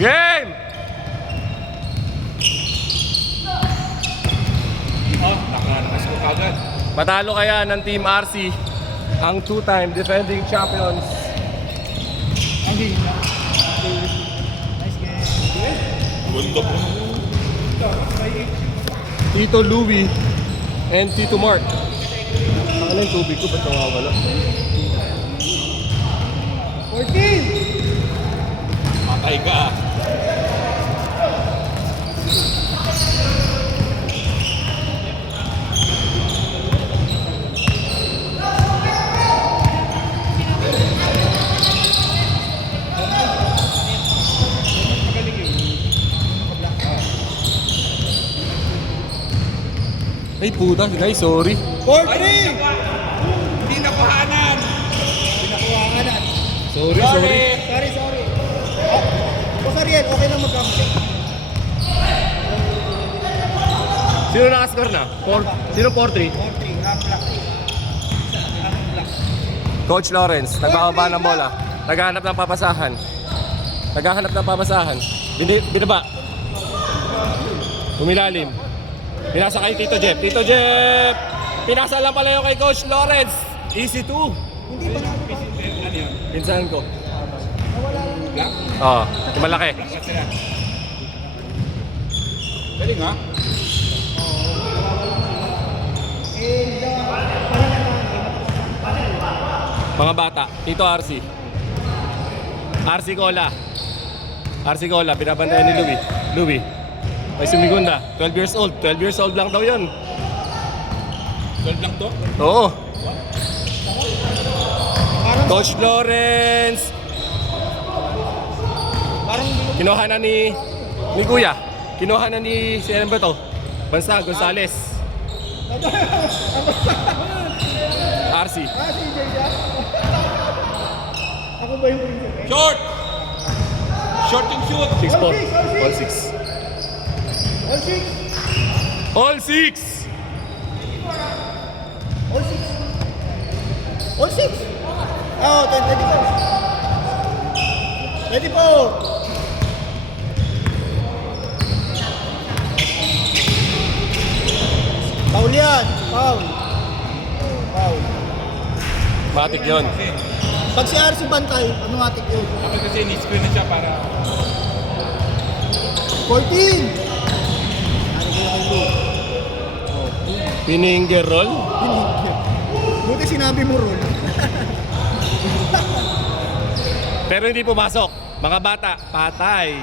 Game! Oh, nakanas ko kagad. Matalo kaya ng Team RC ang two-time defending champions. Okay. Nice game. Bundok mo. Tito Louie and Tito Mark. Ano yung tubig ko? Ba't nawawala? 14! Patay ka. Ay puta, guys, sorry. 4-3! Hindi nakuhanan. Pinakuhanan. Sorry. Sorry. O Ariel, okay lang mag-gamit. Sino nakascore na? Sino 4-3? 4-3, ang black. Coach Lawrence, nagbababa ng bola. Naghahanap ng papasahan. Binaba. Umilalim. Pinasa kay Tito Jeff. Pinasa lang pala yung kay Coach Lawrence. Easy 2. Hindi pa na Ano yun? Pinsahan ko. nawala lang. Black? Oo, yung malaki. Black kasi yan. Galing ha? Mga bata, Tito RC. RC Cola, pinabantayan ni Louie. Ay sumigunda, 12 years old. 12 years old lang daw yun. 12 lang to? Oo. Coach Lawrence. Parang Kinuha na ni Kuya. Kinuha na ni si ano ba to? Bansa Gonzales. RC. si Jaya. Ako ba yung prinsip? Short! Short and shoot! 6-4. All All 6. All 6! All 6! All 6! All 6! Oh, ready po. Ready po. Foul yan. Foul. Matik yun. Pag si RC bantay, ano atik yun? Dapat kasi ni-screen na siya para 14! Ano kayo kayo? Pininger roll. Buti sinabi mo, Rol. Pero hindi pumasok. Mga bata, patay.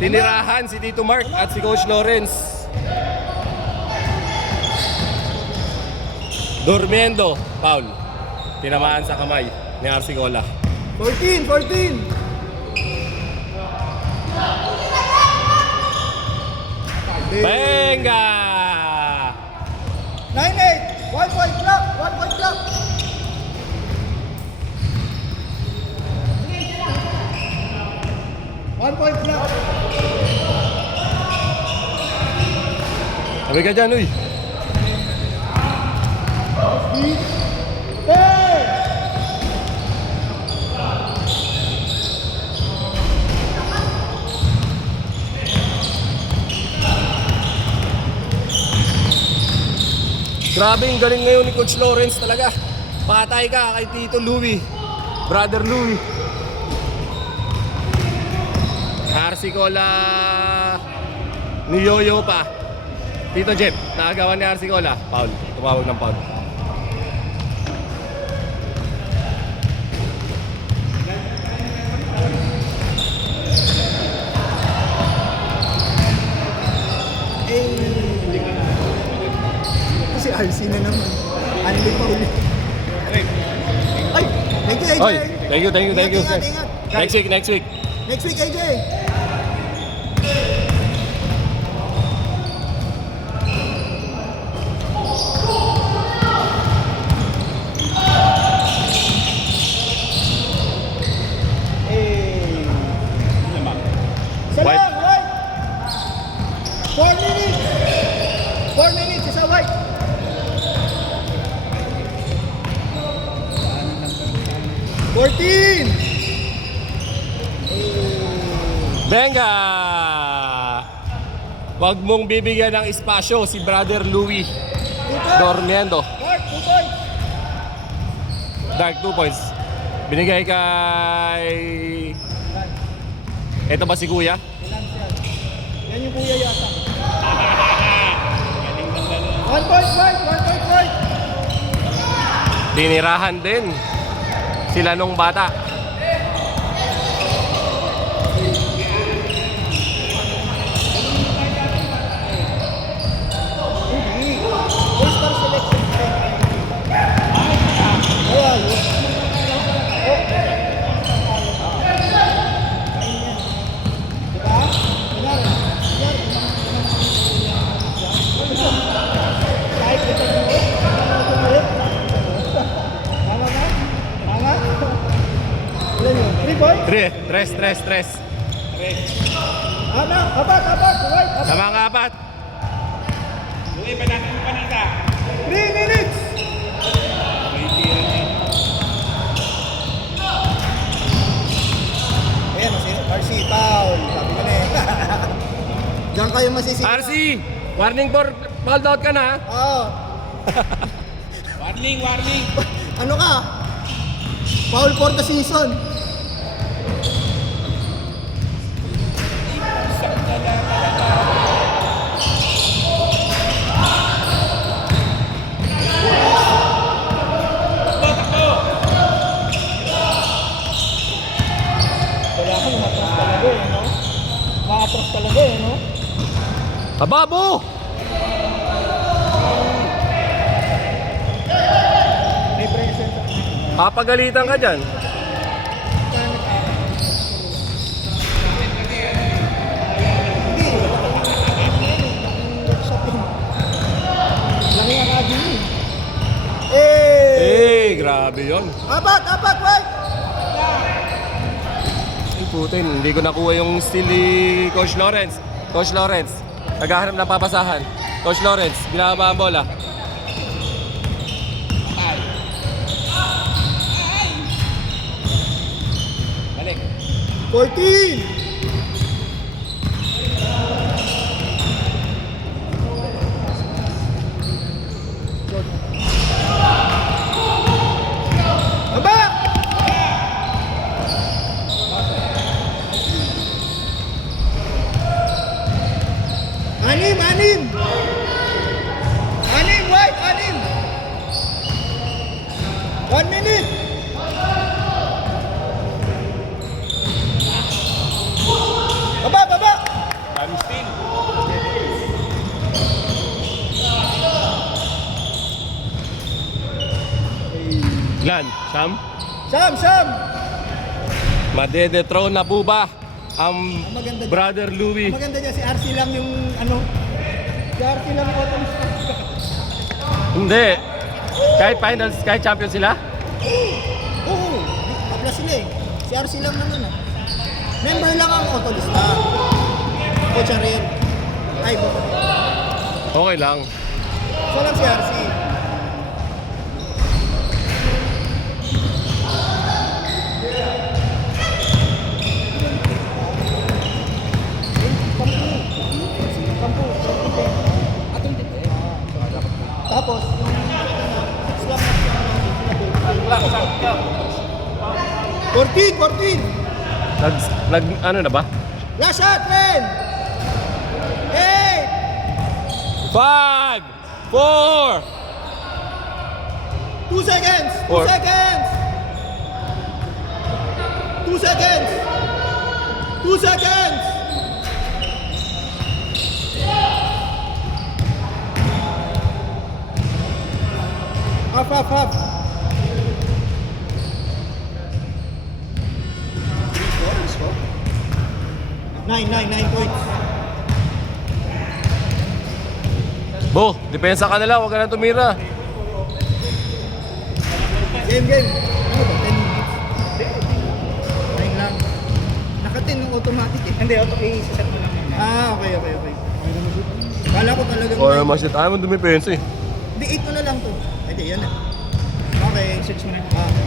Tinirahan si Tito Mark at si Coach Lawrence. Durmiendo, foul. Tinamaan sa kamay ni RC Cola. 14! Venga! 9-8! 1 point clock! 1 point clock! One point clock! Sabi ka dyan, uy. Hey! Grabe yung galing ngayon ni Coach Lawrence talaga. Patay ka kay Tito Louie. Brother Louie. RC Cola ni Yoyo pa. Tito Jeff, nakagawa ni RC Cola. Foul. Tumawag ng foul. Si RC na naman. Ano din pa ulit? Ay! Thank you, AJ! Oy, thank you. Ingat. Next week. Next week, AJ! Isa White. lang, white! 4 minutes! 4 minutes, isa white! $14! Benga! Huwag mong bibigyan ng espasyo si Brother Louie Dormiendo. Mark, 2 points. Dark 2 points. Binigay kay... Ito ba si Kuya? Yan yung kuya yata. 1 point, Mark. 1 point, Mark. Tinirahan din sila nung bata. All-star selection. Oh, Tres. Apat, right? Sa mga apat. Uy, panata. 3 minutes! Ayan, RC, foul. Sabi ko na eh. Diyan kayo masisira. RC! Warning for fouled out ka na. Oo. Warning. Ano ka? Foul for the season. Matras talaga eh, no? Ababo! May present. Papagalitan ka dyan. Hindi. Laki ang adi mo. Grabe yon. Apat, wait! Ay putin, hindi ko nakuha yung steal ni Coach Lawrence. Coach Lawrence, naghahanap ng papasahan. Coach Lawrence, binababa ang bola. Balik. 14! Aba! Anim! Anim, White! Anim! 1 minute! Baba! Dami steal. Ilan? Sam? Sam! Madedethrone na po ba ang Maganda dyan. Brother Louie? Maganda niya, si RC lang yung ano. Si RC lang yung autumn stock. Hindi. Kahit finals, kahit champion sila? Oo, kapla sila eh. Si RC lang naman ah. Member lang ang autolista. Coach rin. Ay, baka. Okay lang. So lang si RC. Tapos, yung 6 lang na 14! Ano na ba? Last shot, Ren! 8! 5, 4, 2 seconds! 2 Four. seconds! 2 seconds! 2 seconds! Half. 9 points. Bo, depensa ka na lang, huwag ka na tumira. Game. Ano ba? 10 minutes? 9 lang. Naka-10 yung automatic eh. Hindi, i-set mo lang. Okay. Kala ko talagang... Or mas tayo mo dumipensa eh. Hindi, 8 mo na lang to. Hindi, yan na. Okay, 6 mo na.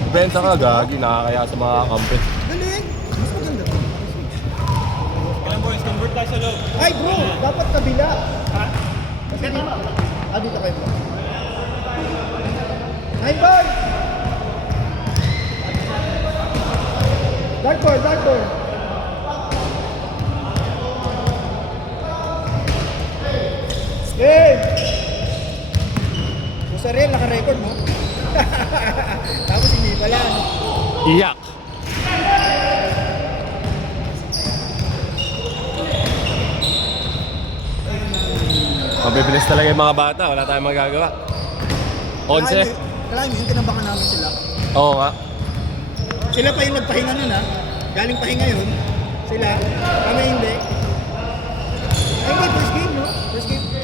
Depensa ka, gagi, nakakaya sa mga kampit. Galing! Mas maganda to. Ay bro, dapat kabila. Kasi dito. Dito kayo bro. Nine ball! Dark ball, dark ball. Game! Gusto rin, naka-record mo. Tapos hindi pala. Iyak. Mabibilis talaga yung mga bata, wala tayong magagawa. 11. Kala nyo, yung tinabangan namin sila. Oo nga. Sila pa yung nagpahinga nun ha. Galing pahinga yun. Sila. Kami hindi. Ay hindi, first game no? First game ba?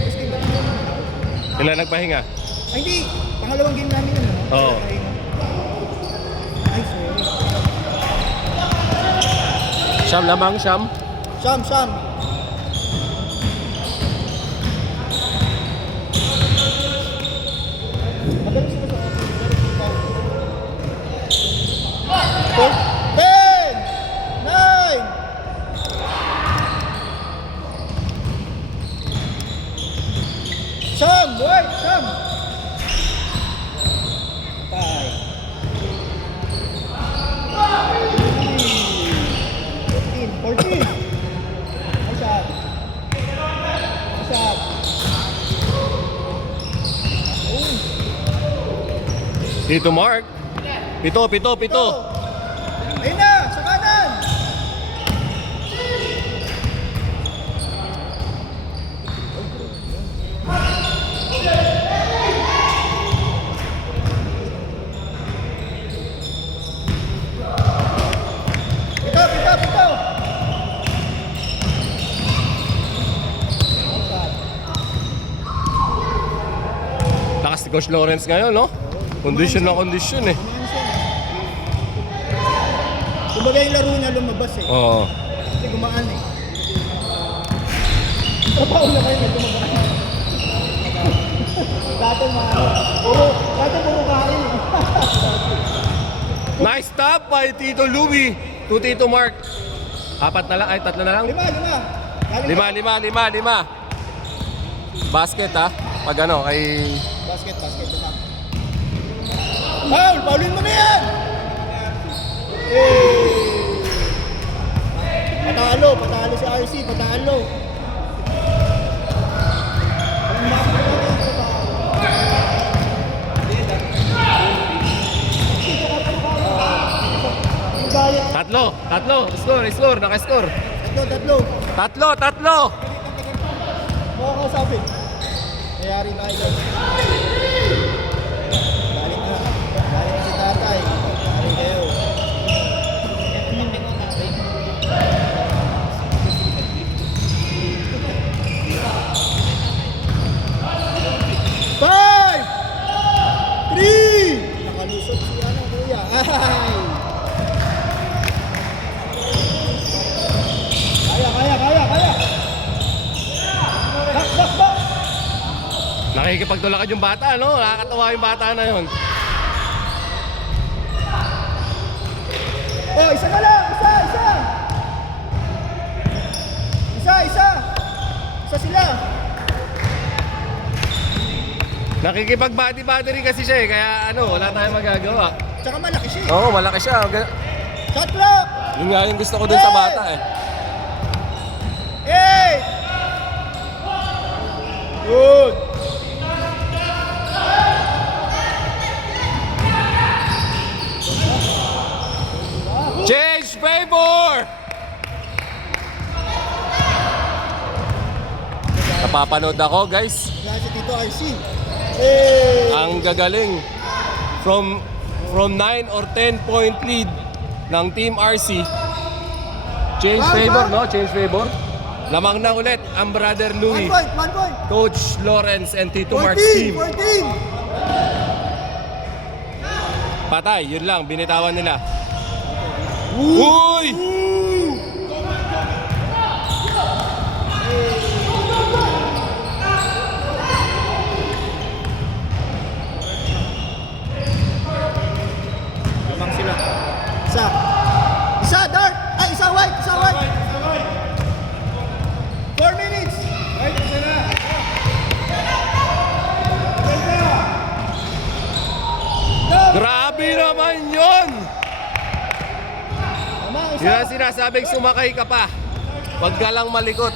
Sila nagpahinga. Ay hindi, pangalawang game namin yun no? Oo. Ay sorry. Siyam lamang, siyam. Sham. Magaling sila sa 10! 9! Sham! Boy! Sham! 14! Ay shot! Ay shot! Dito Mark. Pito. Ayun na! Sa kanan! Pito! Lakas ni Coach Lawrence ngayon, no? Kondisyon na kondisyon eh. Kumbaga yung laro niya lumabas eh. Oo. Kasi gumaan eh. Trabaho na kayo, medyo magaan. Dati puro kain eh. Nice stop by Tito Louie to Tito Mark. Apat na lang, ay tatlo na lang. Lima. Basket ha. Pag ano, kay... Basket, lima. Paulin mo na yan! Patalo si RC, patalo. Tatlo. Score, naka-score. Tatlo. Mga kausapin. Mayari tayo doon. Galing na si tatay. Galing kayo. Five! 3! Nakalusot si ano, kuya. Ay! Kaya! Back! Nakikipagtulakan yung bata, no? Nakakatawa yung bata na yun. Oh, isa na lang! Isa! Isa sila! Nakikipag-body rin kasi siya eh, kaya ano, wala tayong magagawa. Tsaka malaki siya eh. Oo, malaki siya. Shot clock! Yun nga yung gusto ko dun sa bata eh. Hey! Good! Change favor! Napapanood ako, guys. Yan si Tito RC. Hey! Ang gagaling. From 9 or 10 point lead ng Team RC. Change favor, no? Change favor. Lamang na ulit ang Brother Louie, 1 point! Coach Lawrence, and Tito Mark's 14! team. 14! Patay, yun lang, binitawan nila. Uy! Lamang sila. Isa, dart! Ay, isa white! sinasabing sumakay ka pa. Huwag ka lang malikot.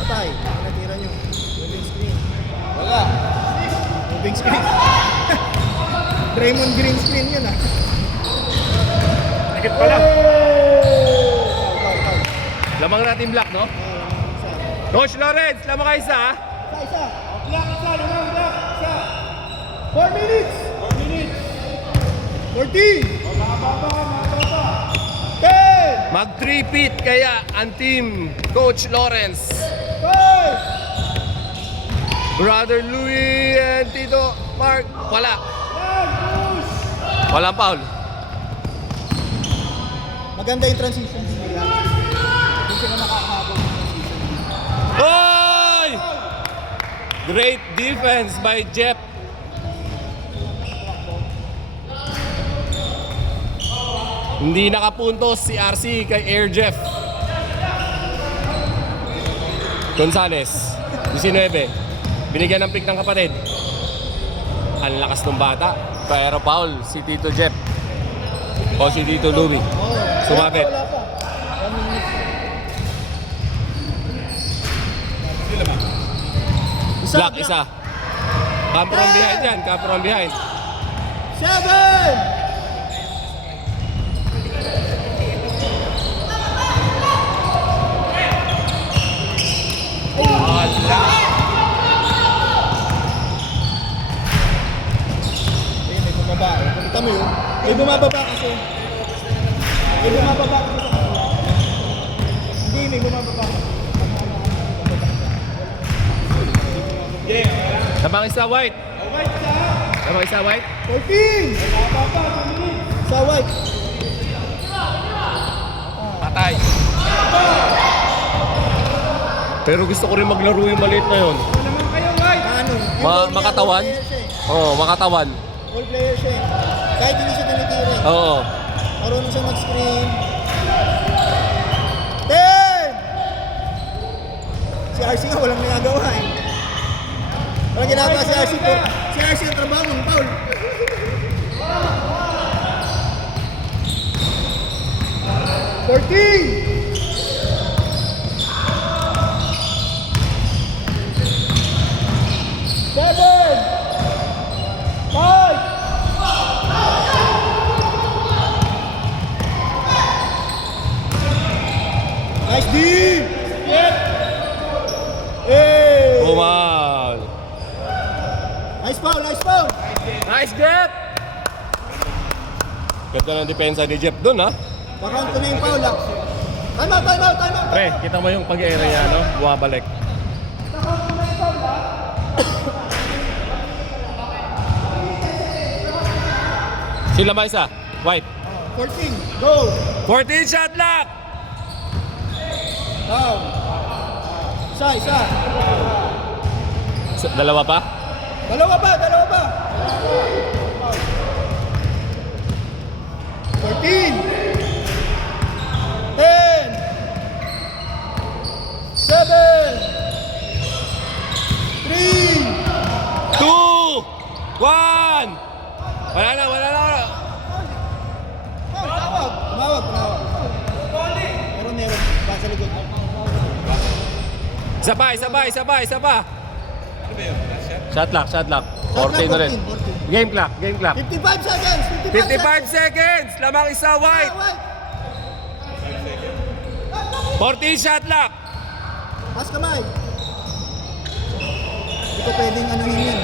Patay. Ano natira nyo? Moving screen. Wala. Moving screen. Draymond Green screen yun ah. Higit pa lang. Lamang natin black, no? Coach Lawrence, lamang ka isa, ha? Isa. Black isa, lumang black. Isa. 4 minutes. 4 minutes. 14. Mababa. 10. Mag-3-peat kaya ang team Coach Lawrence. 5. Brother Louie and Tito Mark. Wala. Walang foul. Maganda yung transition nila. Hindi sila nakakahabol ng transition. Oy! Great defense by Jeff. Hindi nakapuntos si RC kay Air Jeff. Gonzales, 19. Binigyan ng pick ng kapatid. Ang lakas ng bata. Pero foul si Tito Jeff. O si Tito Louie. Sumabit. Wala pa. 1 minute. Black, isa. Come from behind yan. Come from behind. 7. Wala. Ayun, may bumaba. Pakita mo yun. May bumababa kasi. May bumababa kasi sa kanila. Hindi, may bumababa kasi. Tabang isa white. Tabang isa white. 14. Sa white. Patay. Pero gusto ko rin maglaro yung maliit na yun. Ano? Makatawan? Oo, makatawan. Ball player siya eh. Kahit hindi siya tinitira eh. Oo. Marunong siya mag-screen. 10! Si RC nga walang nagagawa eh. Walang ginagawa si RC po. Si RC ang trabaho ng foul. Nice D! Hey! Bumal. Nice foul, nice foul! Nice, Jeff! Ganda ng depensa ni Jeff dun, ha? Pakount ko na yung foul ah. Time out, time out, time out! Pre, kita mo yung pag-area niya, no? Bumabalik. Sila ba isa? White. 14, go! 14 shot lock! Foul! Isa. Dalawa pa? Dalawa pa! 14! 10! 7! 3! 2! 1! Wala na. Tumawag. Meron. Ba sa likod. Isa pa. Shot lock. 14 na rin. 14. Game clock. 55 seconds! 55 seconds! Lamang isa white. 14 shot lock. Pas kamay. Hindi ko pwedeng anuhin yan.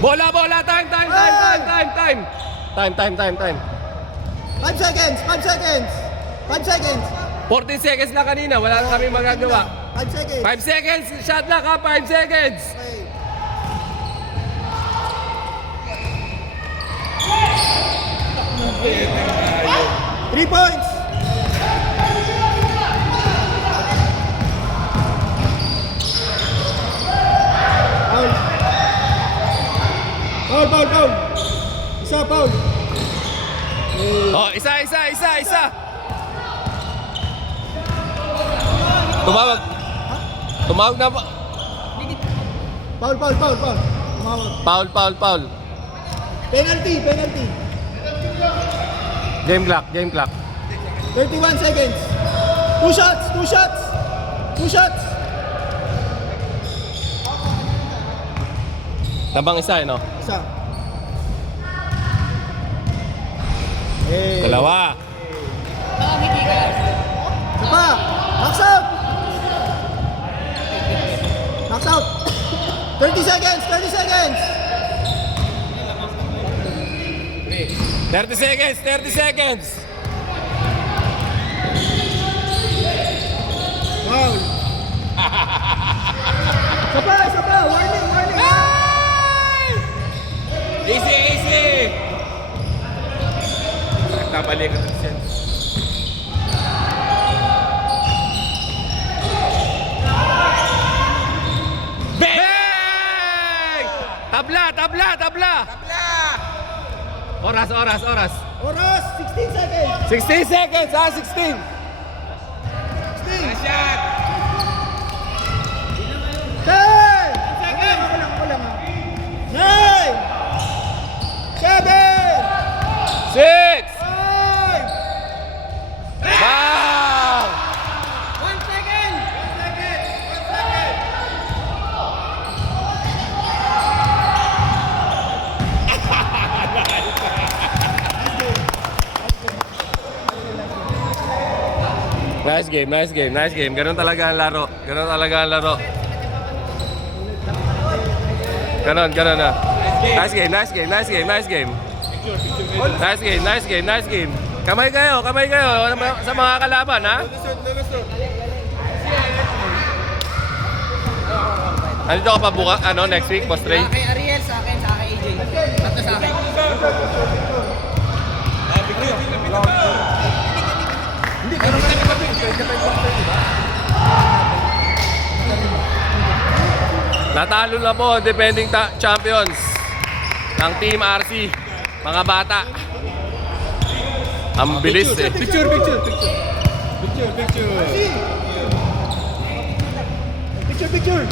Bola. Time. 5 seconds! 14 seconds na kanina. Wala na kami magagawa. 5 seconds! 5 seconds. Shot lock, ha? 5 seconds. Okay. Three points! Foul! Isa, foul! Oh, isa. Tumawag na ba? Foul! Tumawag. Foul. Penalty! Game clock, game clock. 31 seconds. 2 shots, 2 shots. 2 shots. Tabang isa, no? Isa. Hey. Dalawa. Isa pa. Max out. Max out. 30 seconds, 30 seconds. 30 seconds, 30 seconds. Wow. Isa pa, isa pa. Warning, warning. Easy, easy. Nagtabalik ang siya. Bang! Tabla, tabla, tabla. Oras, oras, oras. Oras, 16 seconds. 16 seconds, 16. 16. Shot. 10. Ako lang. 9. 7. 6. 5. Bang! 1 second. Nice game, nice game, nice game. Ganun talaga ang laro. Ganun talaga ang laro. Ganun, ganun na. Nice game, nice game, nice game, nice game. Nice game, nice game, nice game. Kamay kayo sa mga kalaban, ha? Nandito ka pa buka, next week, post trade? Kay Ariel, sa akin AJ. Tatlo sa akin. Natalo na po ang defending champions ng Team RC. Mga bata. Ang bilis eh. Picture. Picture.